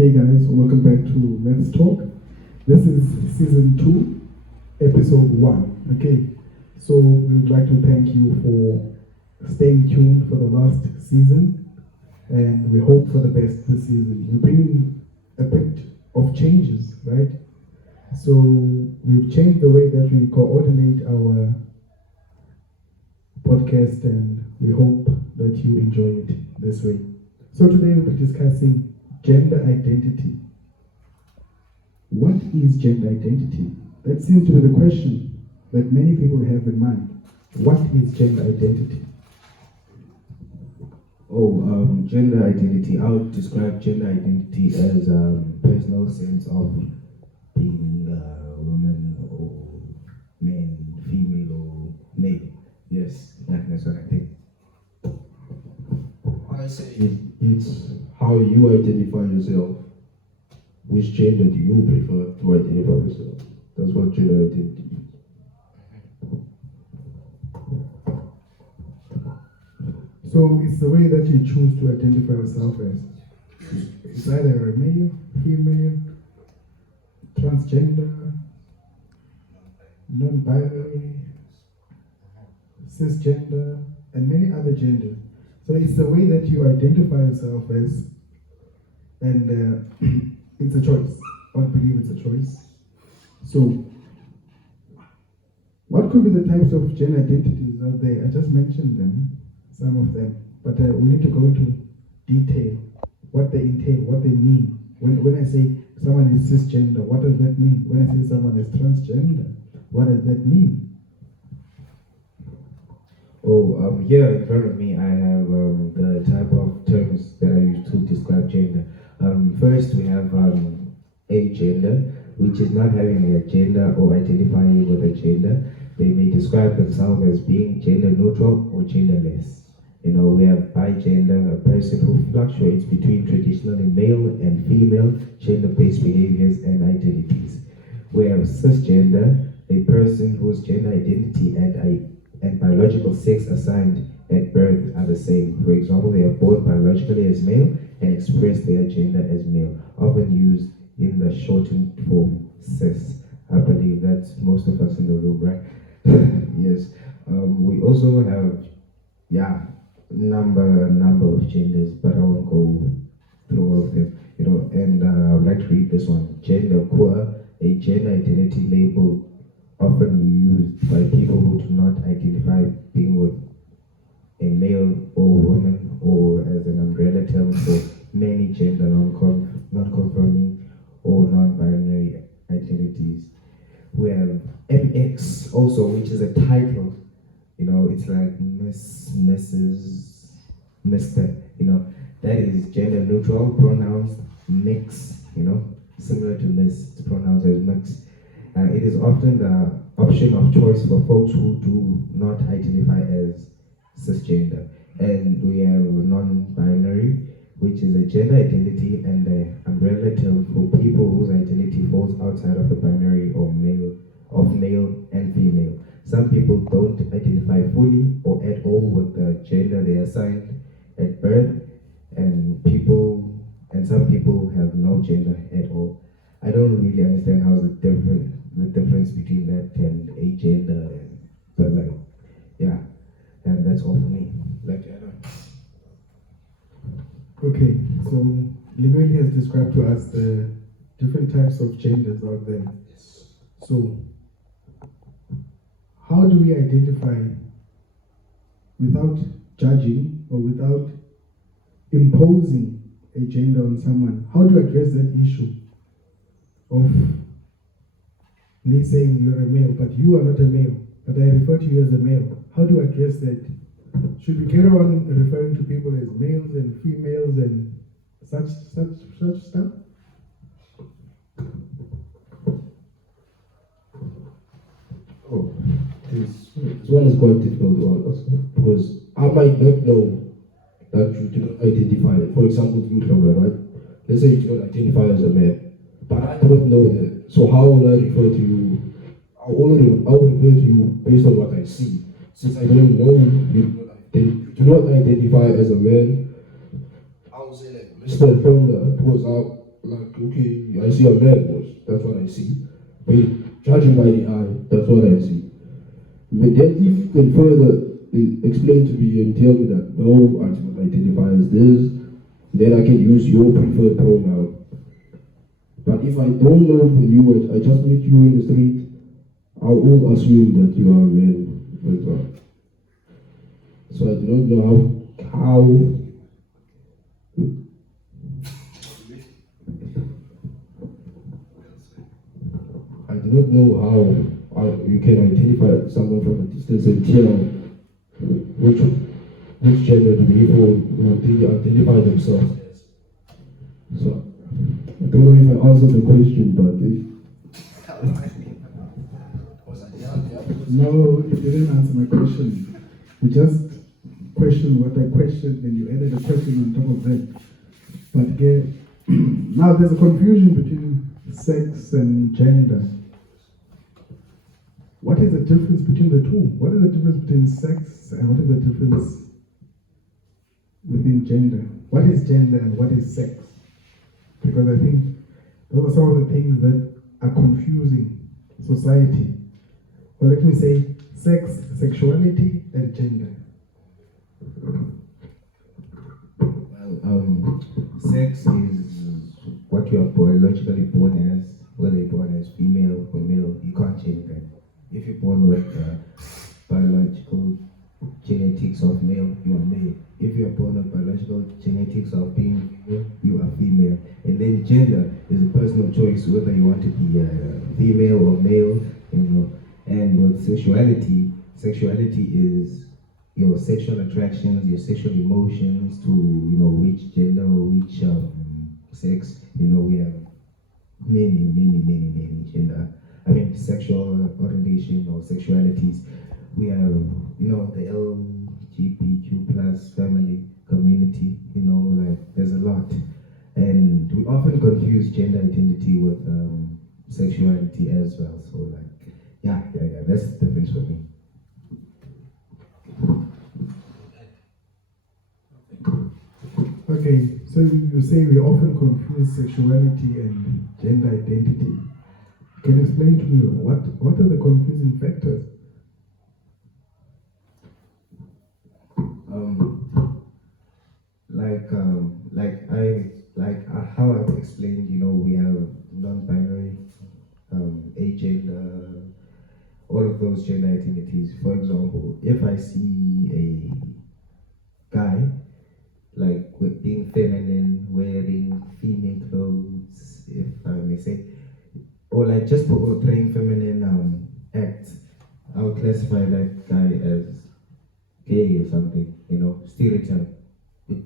Hey guys, welcome back to Let's Talk. This is season 2, episode 1. Okay, so we would like to thank you for staying tuned for the last season, and we hope for the best this season. We're bringing a bit of changes, right? So we've changed the way that we coordinate our podcast, and we hope that you enjoy it this way. So today we'll be discussing gender identity. What is gender identity? That seems to be the question that many people have in mind. What is gender identity? Gender identity. I would describe gender identity as a personal sense of being a woman or man, female or male. Yes, that's what I think. I say it's how you identify yourself. Which gender do you prefer to identify yourself? That's what gender identity is. So it's the way that you choose to identify yourself as. It's either a male, female, transgender, non-binary, cisgender, and many other genders. So it's the way that you identify yourself as, and it's a choice. I believe it's a choice. So, what could be the types of gender identities out there? I just mentioned them, some of them, but we need to go into detail, what they entail, what they mean. When I say someone is cisgender, what does that mean? When I say someone is transgender, what does that mean? Here in front of me, I have the type of terms that I use to describe gender. First, we have agender, which is not having a gender or identifying with a gender. They may describe themselves as being gender neutral or genderless. You know, we have bigender, a person who fluctuates between traditionally male and female gender-based behaviors and identities. We have cisgender, a person whose gender identity and biological sex assigned at birth are the same. For example, they are born biologically as male and express their gender as male, often used in the shortened form cis. I believe that's most of us in the room, right? Yes. We also have, number of genders, but I won't go through all of them. You know, and I would like to read this one. Gender queer, a gender identity label often used by people who do not identify being with a male or woman, or as an umbrella term for many gender non-conforming or non-binary identities. We have MX also, which is a title. You know, it's like Miss, Mrs, Mr. You know, that is gender neutral pronouns, mix. You know, similar to Miss, it's pronounced as mix. It is often the option of choice for folks who do not identify as cisgender. And we have non-binary, which is a gender identity and the umbrella term for people whose identity falls outside of the binary or male and female. Some people don't identify fully or at all with the gender they assigned at birth, and some people have no gender at all. I don't really understand how's the difference between that and agender, but and that's all for me. Okay, so Limyoli has described to us the different types of genders out there. So, how do we identify without judging or without imposing a gender on someone? How do you address that issue of me saying you're a male, but you are not a male, but I refer to you as a male? How do you address that? Should we carry on referring to people as males and females and such stuff? This one is quite difficult to answer because I might not know that you do not identify. For example, you, Hlomla, right? Let's say you do not identify as a man, but I don't know that. So how will I refer to you? I will refer to you based on what I see. Since I don't know you do not identify as a man, I would say like Mr. Hlomla, because okay, I see a man, boss. That's what I see. But judging by the eye, that's what I see. But then if you can further explain to me and tell me that no, I don't identify as this, then I can use your preferred pronoun. But if I don't know from you, I just meet you in the street, I will assume that you are a man as well. So I do not know how I do not know how you can identify someone from a distance and tell which gender do people they identify themselves as. So I don't know if I answered the question, but No, you didn't answer my question. You just questioned what I questioned, and you added a question on top of that. But again, now there's a confusion between sex and gender. What is the difference between the two? What is the difference between sex and what is the difference within gender? What is gender and what is sex? Because I think those are some of the things that are confusing society. Well, let me say sex, sexuality, and gender. Well, sex is what you are biologically born as, whether you're born as female or male, you can't change that. If you're born with biological genetics of male, you are male. If you are born with biological genetics of being female, you are female. And then gender is a personal choice whether you want to be female or male, you know. And with sexuality is your sexual attractions, your sexual emotions to, you know, which gender or which sex. You know, we have many gender. I mean, sexual orientation or sexualities. We have, you know, the LGBTQ plus family community. You know, like there's a lot, and we often confuse gender identity with sexuality as well. So, like, yeah, that's the difference for me. Okay, so you say we often confuse sexuality and gender identity. Can you explain to me what are the confusing factors? How I've explained, you know, we have non-binary, agender, all of those gender identities. For example, if I see a guy like with being feminine, wearing female clothes, if I may say, or like just portraying feminine acts, I would classify that guy as gay or something, you know, stereotype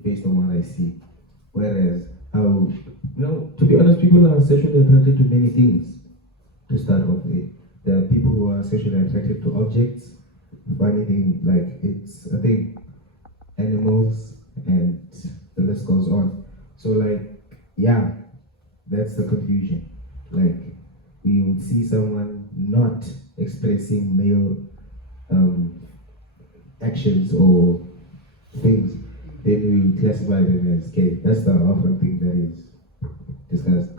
based on what I see. Whereas, you know, to be honest, people are sexually attracted to many things to start off with. There are people who are sexually attracted to objects. Funny thing, like it's a thing, animals, and the list goes on. So, like, yeah, that's the confusion. Like, we would see someone not expressing male actions or things, then we classify them as gay. That's the often thing that is discussed.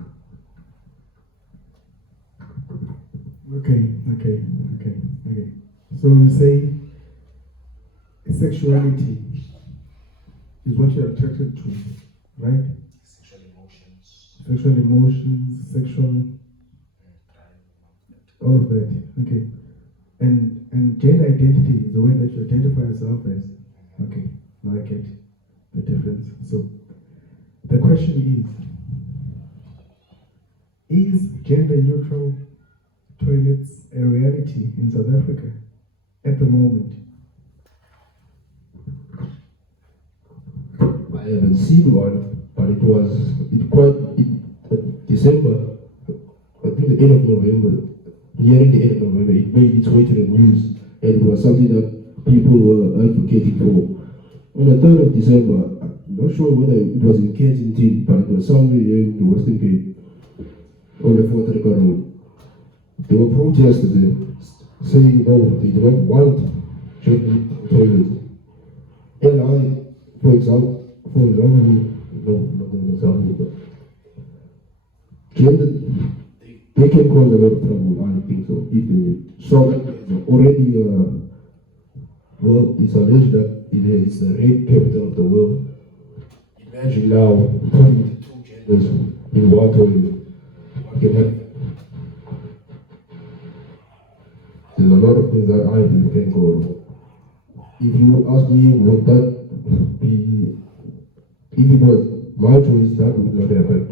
Okay. So you say sexuality is what you're attracted to, right? Sexual emotions, all of that. Okay. And gender identity is the way that you identify yourself as. Okay. Now I get the difference. So the question is gender neutral toilets a reality in South Africa at the moment? I haven't seen one, but December, I think the end of November, nearing the end of November, it made its way to the news, and it was something that people were advocating for. On the 3rd of December, I'm not sure whether it was in Kensington, but it was somewhere in the Western Cape, on the Fort Rica Road. There were protesters there saying no, they do not want gender toilets. And I, for example, no, not an example, but gender, they can cause a lot of trouble, I think so, if they saw that there's already, well, it's alleged that it is the rape capital of the world. Imagine now putting two genders in one toilet. What can happen? There's a lot of things that I believe can go wrong. If you would ask me, would that be, if it was my choice, that would not happen.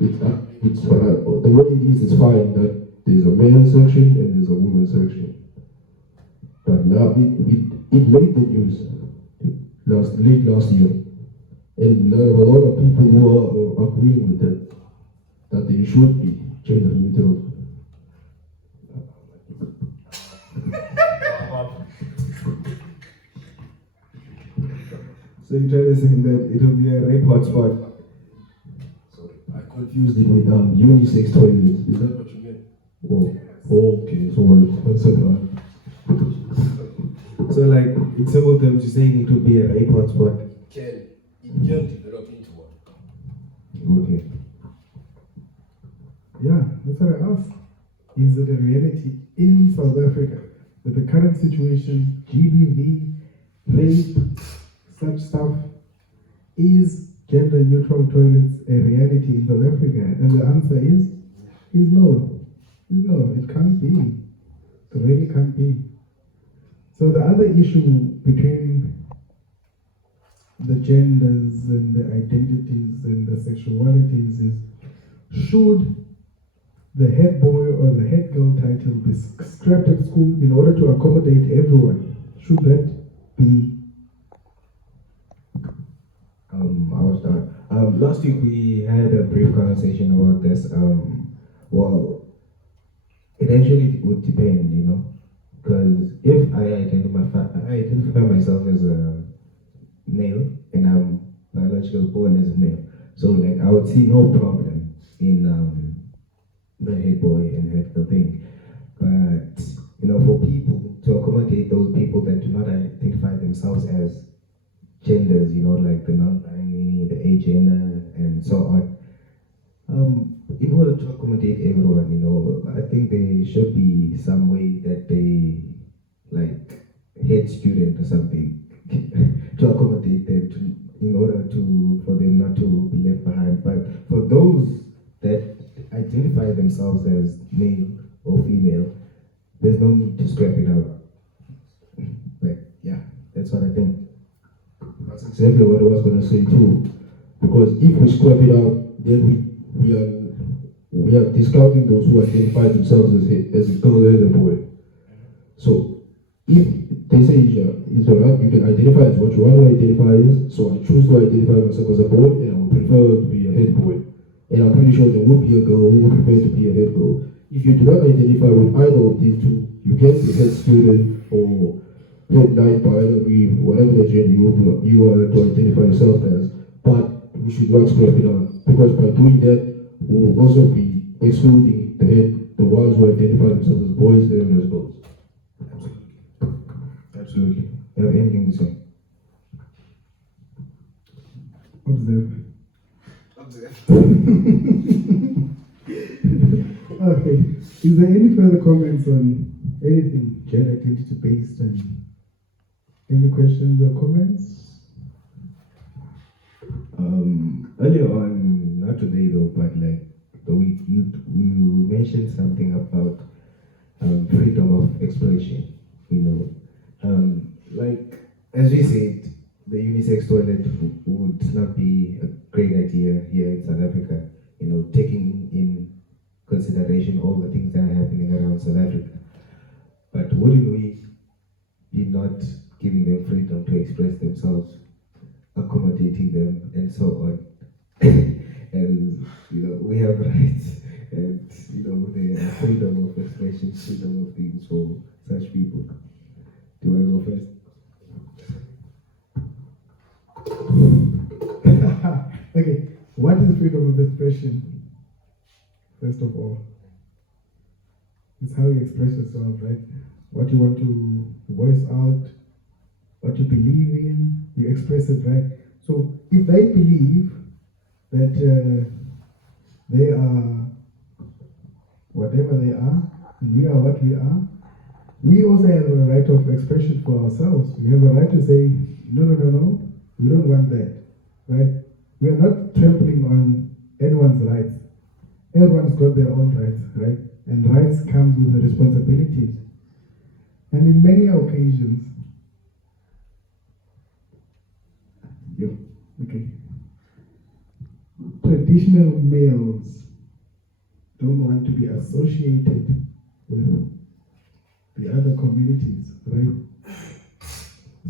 The way it is fine that there's a male section and there's a woman section. But now it made the news late last year. And there are a lot of people who are agreeing with that they should be gender neutral. So you're trying to say that it will be a rape hotspot? Sorry, I confused it with unisex toilets. Is that what you meant? Oh, okay. So So like, in simple terms, you're saying it will be a rape hotspot? It can develop into one. Okay. Yeah, that's what I asked. Is it a reality in South Africa? With the current situation, GBV, rape, such stuff, is gender neutral toilets a reality in South Africa? And the answer is no. No, it can't be. It really can't be. So the other issue between the genders and the identities and the sexualities is, should the head boy or the head girl title be scrapped at school in order to accommodate everyone? Should that be? I was done. Last week we had a brief conversation about this. Well, it actually would depend, you know, because if I identify myself as a male and I'm biologically born as a male, so like I would see no problem in the head boy and head girl thing. But you know, for people to accommodate those people that do not identify themselves as genders, you know, like the non-binary, the agender, and so on. In order to accommodate everyone, you know, I think there should be some way that they, like, head student or something, to accommodate them, in order for them not to be left behind. But for those that identify themselves as male or female, there's no need to scrap it out. But yeah, that's what I think. That's exactly what I was going to say too. Because if we scrap it out, then we are discounting those who identify themselves as a girl and a boy. So if they say it's alright, you can identify as what you want to identify as. So I choose to identify myself as a boy, and I would prefer to be a head boy. And I'm pretty sure there would be a girl who would prefer to be a head girl. If you do not identify with either of these two, you can be head student or head night biology, whatever the gender you want to identify yourself as. But we should not scrap it out, because by doing that, we will also be excluding the ones who identify themselves as boys and as girls. Absolutely. You have anything to say? Observe. Okay. Is there any further comments on anything gender identity based, and any questions or comments? Earlier on, not today though, but like the week, you mentioned something about freedom of expression. You know, like as we said, the unisex toilet would not be a great idea here in South Africa. You know, taking in consideration all the things that are happening around South Africa. But wouldn't we be not giving them freedom to express themselves, accommodating them, and so on? And you know, we have rights, and you know, there are freedom of expression, freedom of things for such people. Do I go first? Okay, what is freedom of expression? First of all, it's how you express yourself, right? What you want to voice out, what you believe in, you express it, right? So if they believe that They are whatever they are, and we are what we are. We also have a right of expression for ourselves. We have a right to say, no, no, no, no, we don't want that, right? We are not trampling on anyone's rights. Everyone's got their own rights, right? And rights comes with the responsibilities. And in many occasions, traditional males don't want to be associated with the other communities, right?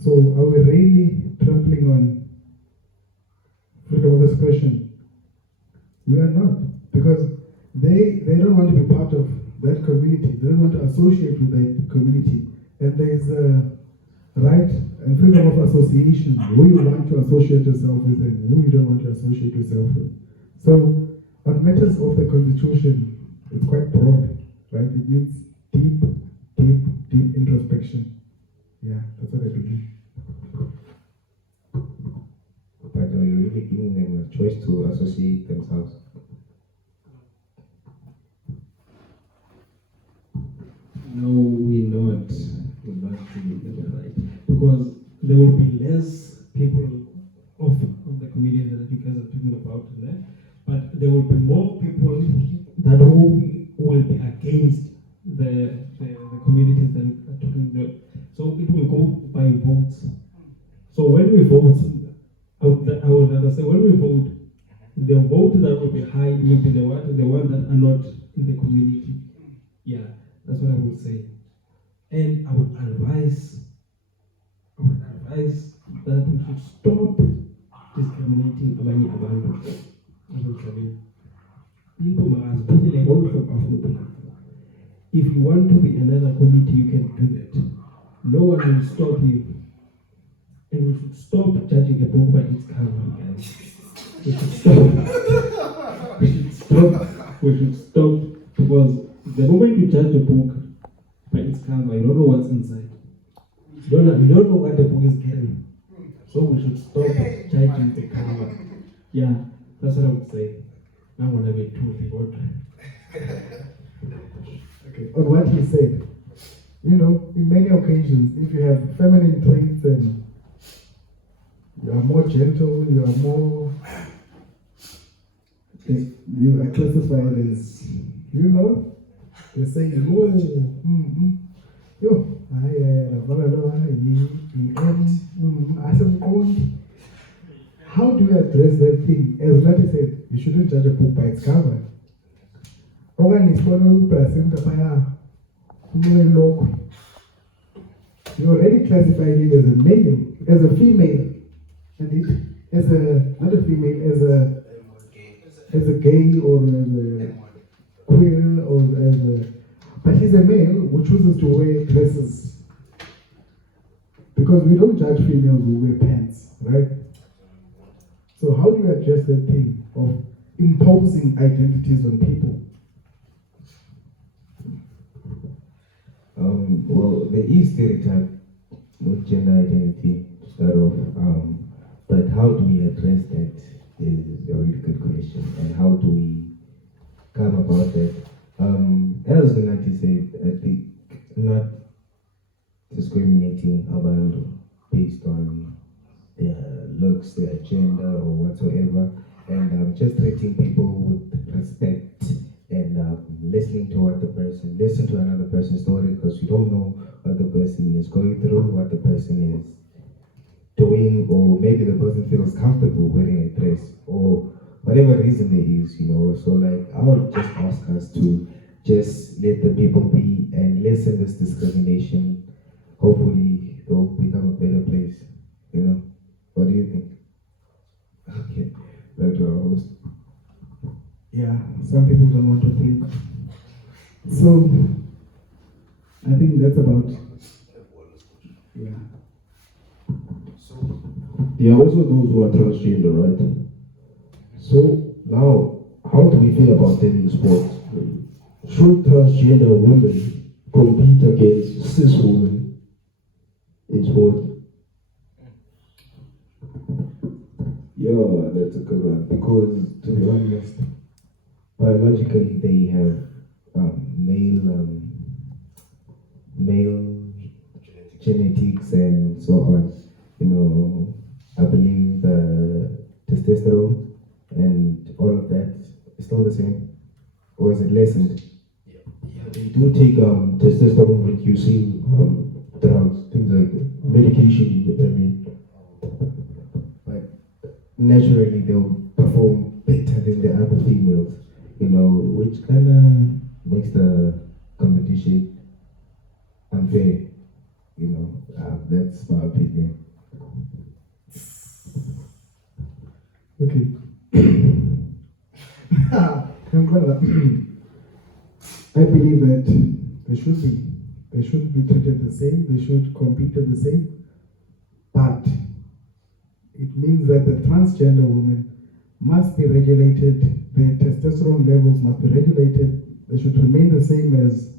So are we really trampling on freedom of expression? We are not, because they don't want to be part of that community. They don't want to associate with that community. And there is a right and freedom of association, who you want to associate yourself with and who you don't want to associate yourself with. So on matters of the Constitution, it's quite broad, right? It needs deep introspection. Yeah, that's what I believe. But are you really giving them a choice to associate themselves? No, we're not giving them the right. Because there will be less people of the community that you guys are talking about there, but there will be more people that will be against the communities that are talking about. So it will go by votes. So when we vote, I would rather say when we vote, the vote that will be high will be the one that are not in the community. Yeah, that's what I would say. And I would advise that we should stop discriminating abanye abantu. If you want to be another committee, you can do that. No one will stop you. And we should stop judging a book by its cover, guys. We should stop because the moment you judge a book by its cover, you don't know what's inside. You don't know what the book is carrying. So we should stop judging the cover. Yeah, that's what I would say. I want to be too devout. Okay, on what he said, in many occasions, if you have feminine traits and you are more gentle, you are more, you are classified as, they say, how do you address that thing? As Nati said, you shouldn't judge a book by its cover. You already classified him as a male, as a female, and as not a female, as a gay or as a queer or but he's a male who chooses to wear dresses. Because we don't judge females who wear pants, right? So how do you address that thing of imposing identities on people? Well, there is stereotype with gender identity to start off, but how do we address that is a really good question, and how do we come about that? As Inathi said, I think not discriminating about based on their looks, their gender, or whatsoever, and just treating people with respect and listening to listen to another person's story, because you don't know what the person is going through, what the person is doing, or maybe the person feels comfortable wearing a dress, or whatever reason there is, So I would just ask us to just let the people be and lessen this discrimination. Hopefully it will become a better place, What do you think? Okay, back to our host. Yeah, some people don't want to think. So, I think that's about, yeah. There are also those who are transgender, right? So now, how do we feel about them in sports? Should transgender women compete against cis women in sport? Yeah, that's a good one, because to be honest, Biologically, they have male genetics and so on. I believe the testosterone and all of that is still the same, or is it lessened? Yeah, they do take testosterone reducing drugs, things like that. Medication, I mean. But naturally, they'll perform better than the other females, which kind of makes the competition unfair. That's my opinion. Okay. Nqgoba, I believe that they should be treated the same, they should compete the same, but it means that the transgender women must be regulated, their testosterone levels must be regulated, they should remain the same as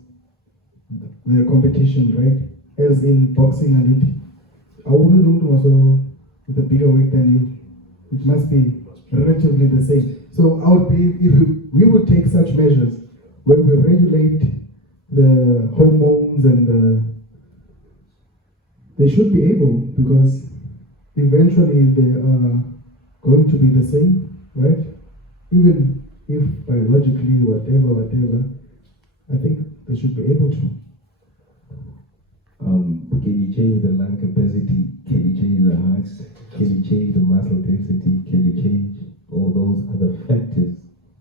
their competition, right? As in boxing and it. I wouldn't want to also with a bigger weight than you. It must be relatively the same. So I would believe if we would take such measures where we regulate the hormones and they should be able, because eventually they are going to be the same, right? Even if biologically whatever, I think they should be able to. Can you change the lung capacity? Can you change the hearts? Can you change the muscle density? Can you change all those other factors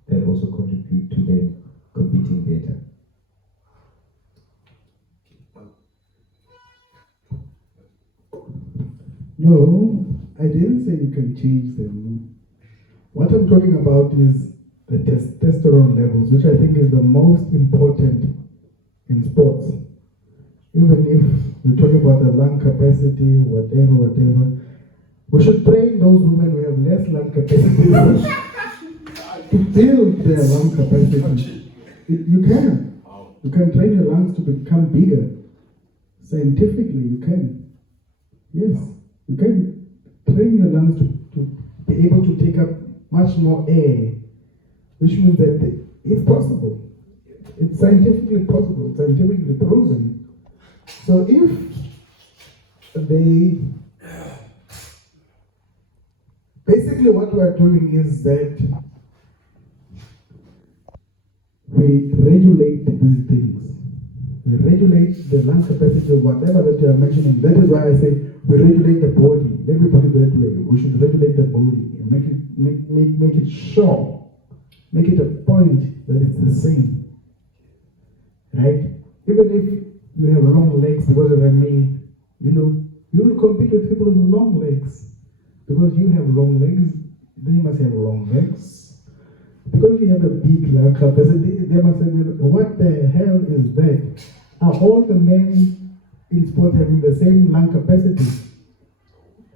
that also contribute to them competing better? No, I didn't say you can change them. What I'm talking about is the testosterone levels, which I think is the most important in sports. Even if we're talking about the lung capacity, whatever, we should train those women who have less lung capacity to build their lung capacity. You can train your lungs to become bigger. Scientifically, you can. Yes, you can train your lungs to be able to take up much more air, which means that it's possible. It's scientifically possible, scientifically proven. So if they, basically what we're doing is that we regulate these things. We regulate the lung capacity, whatever that you are mentioning. That is why I say we regulate the body. Let me put it that way. We should regulate the body and make it sure. Make it a point that it's the same. Right? Even if you have long legs, because of you will compete with people with long legs. Because you have long legs, they must have long legs. Because you have a big lung capacity, they must have, what the hell is that? Are all the men in sport having the same lung capacity?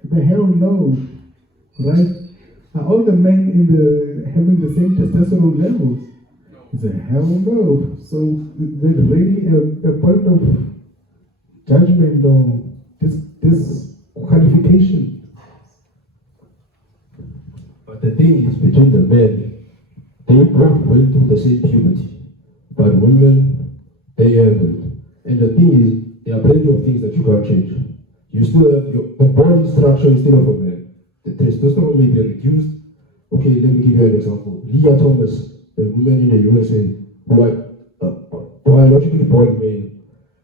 The hell no, right? Are all the men having the same testosterone levels? The hell no. So there's really a point of judgment or this qualification. But the thing is, between the men, they both went through the same puberty. But women, they haven't. And the thing is, there are plenty of things that you can't change. You still have the body structure is still of a man. The testosterone may be reduced. Okay, let me give you an example. Leah Thomas, a woman in the USA, who are biologically born male,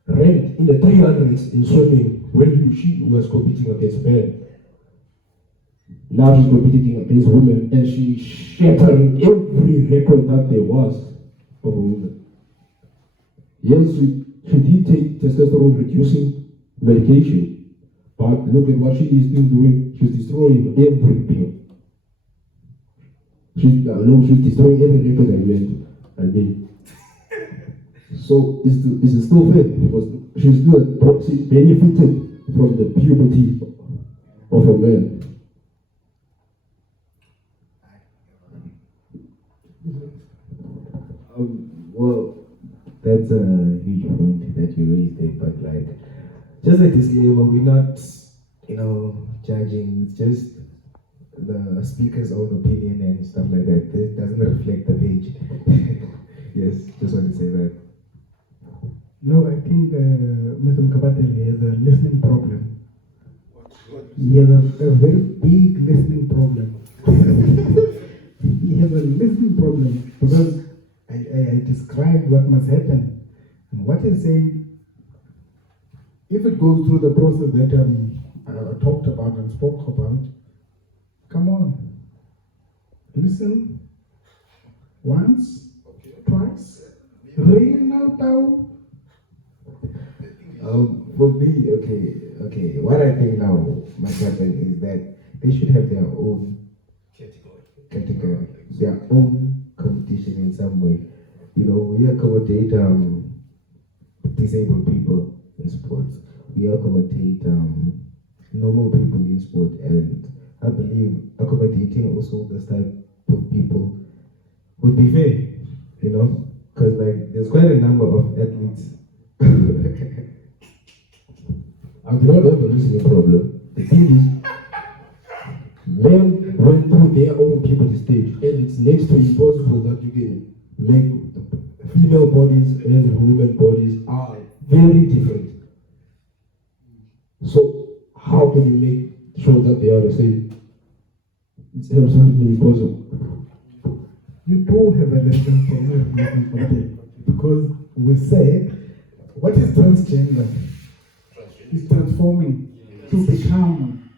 ranked in the 300s in swimming when she was competing against men. Now she's competing against women and she's shattering every record that there was of a woman. Yes, she did take testosterone reducing medication, but look at what she is still doing. She's destroying everything. She's destroying every record I mean. So it's still fair because she's benefited from the puberty of a man. Well, that's a huge point that you raised there, but just a disclaimer, we're not, judging, it's just the speaker's own opinion and stuff like that. This doesn't reflect the page. think Mr. Mgabadeli has a listening problem. He has a very big listening problem. He has a listening problem because I described what must happen. And what he's saying, if it goes through the process that I talked about and spoke about, come on, listen once, twice, really now down. For me, okay. What I think now must happen is that they should have their own category, their own competition in some way. You know, we accommodate disabled people in sports. We accommodate normal people in sport, and I believe accommodating also this type of people would be fair. You know, because like there's quite a number of athletes. I do not have a listening problem. The thing is, men went through their own puberty stage, and it's next to impossible that you can make female bodies and women bodies are very different. So how can you make sure that they are the same? It's absolutely impossible. You do have a listening problem because we say, what is transgender? Is transforming to become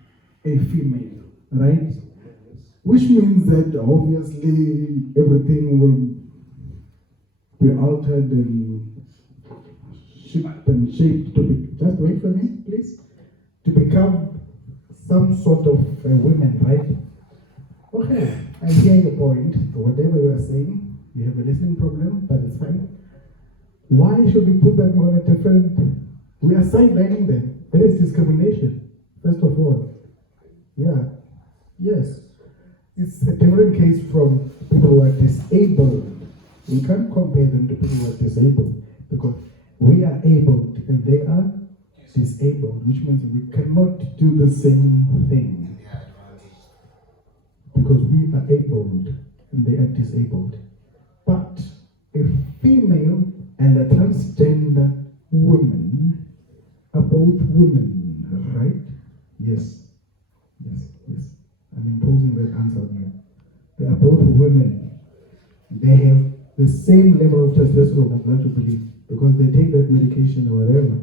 a female, right? Which means that obviously everything will be altered and shaped to be, just wait for me, please, to become some sort of a woman, right? Okay, I hear your point. Whatever you are saying, you have a listening problem, but it's fine. Why should we put them on a different? We are sidelining them. That is discrimination, first of all. Yeah, yes. It's a different case from people who are disabled. We can't compare them to people who are disabled because we are able and they are disabled, which means we cannot do the same thing. Because we are able and they are disabled. But a female and a transgender woman are both women, right? Yes. I'm imposing that answer on you. They are both women. They have the same level of testosterone, I'm glad to believe, because they take that medication or whatever.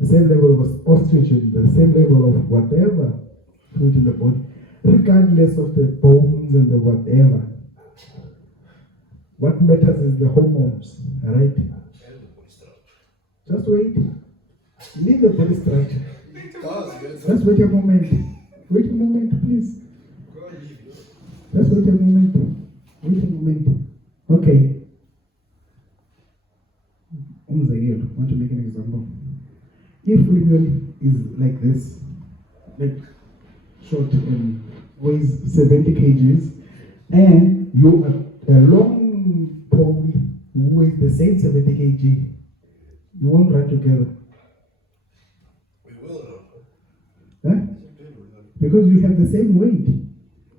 The same level of estrogen, the same level of whatever fluid in the body, regardless of the bones and the whatever. What matters is the hormones, right? Just wait. Leave the body structure. Just wait a moment. Wait a moment, please. Just wait a moment. Wait a moment. Okay. I want to make an example. If Limyoli is like this, like short and weighs 70 kgs, and you are a long pole who weighs the same 70 kg, you won't run together. We will run. Huh? Because you have the same weight,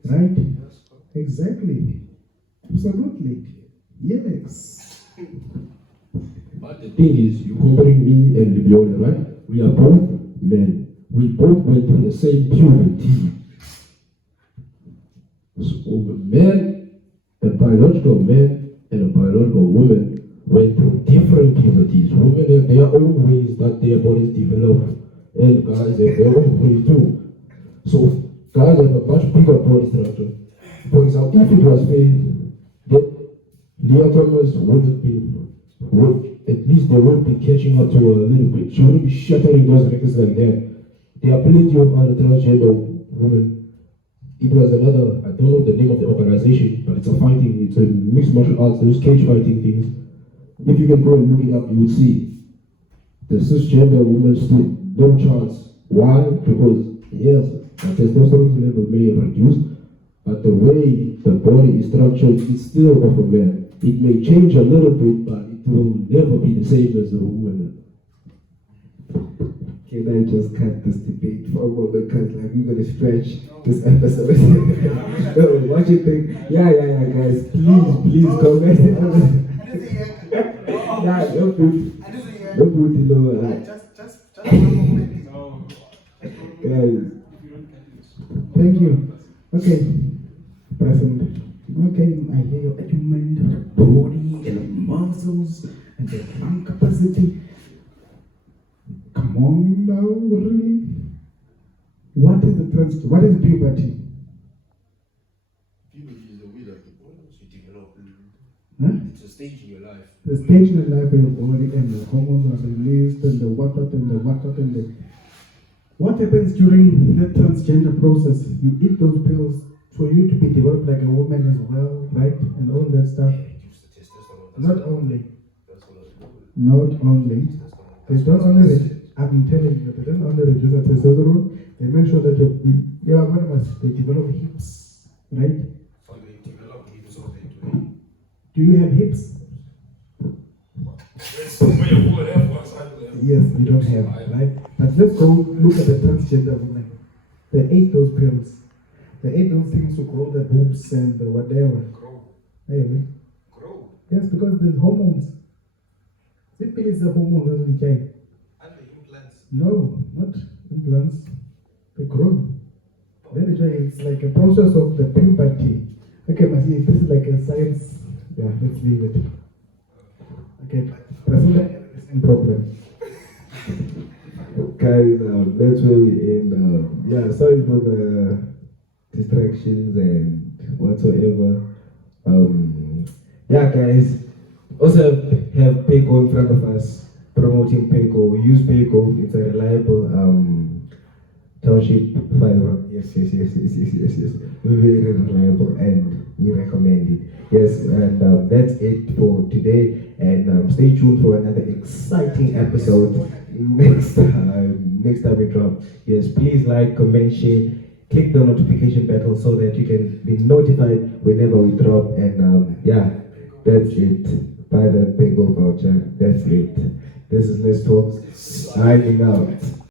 right? Exactly. Absolutely. Yes. But the thing is, you're comparing me and Limyoli, right? We are both men. We both went through the same puberty. So a man, a biological man and a biological woman went through different puberties. Women have their own ways that their bodies develop, and guys have their own ways too. So guys have a much bigger body structure. For example, if it was fair, then Leah Thomas at least they won't be catching up to her a little bit. She won't be shattering those records like that. There are plenty of other transgender women. It was another, I don't know the name of the organization, but it's a mixed martial arts, those cage fighting things. If you can go and look it up, you will see the cisgender women stood no chance. Why? Because yes, the testosterone level may have reduced, but the way the body is structured is still of a man. It may change a little bit, but it will never be the same as a woman. Can I just cut this debate for a moment? Because like we're gonna stretch this episode. No, what you think? Yeah, guys. Please comment. Yeah, don't put it lower. Just a moment. Guys. Thank you. Okay, President. Okay, I hear your argument, body and muscles and the lung capacity. Come on now, really? What is puberty? Puberty is the way that the hormones you develop. Huh? It's a stage in your life. The stage in the life of your body and the hormones are released and the whatnot and the whatnot and the... What happens during that transgender process? You eat those pills for you to be developed like a woman as well, right? And all that stuff. Reduce the testosterone. Not only. That's what I do. Not only. They don't only, I'm telling you, they don't only reduce the testosterone, they make sure that your body must they develop hips, right? So they develop hips or they do. Do you have hips? Yes, you don't have, right? But let's go look at the transgender women. They ate those pills. They ate those things to grow the boobs and the whatever. Grow. Anyway. Grow. Yes, because there's hormones. Simply is the hormone that we take. And the implants. No, not implants. They grow. That is why it's like a process of the puberty. Okay, Masi, this is like a science. Yeah, let's leave it. Okay, President, same problem. Guys, that's where we end. Yeah, sorry for the distractions and whatsoever. Yeah, guys. Also have Payco in front of us, promoting Payco. We use Payco. It's a reliable township fiber. Yes. Very reliable, and we recommend it. Yes, and that's it for today. And stay tuned for another exciting episode next time we drop. Yes, please like, comment, share, click the notification bell so that you can be notified whenever we drop. And yeah, that's it. Buy the Paygo voucher. That's it. This is Let's Talk signing out.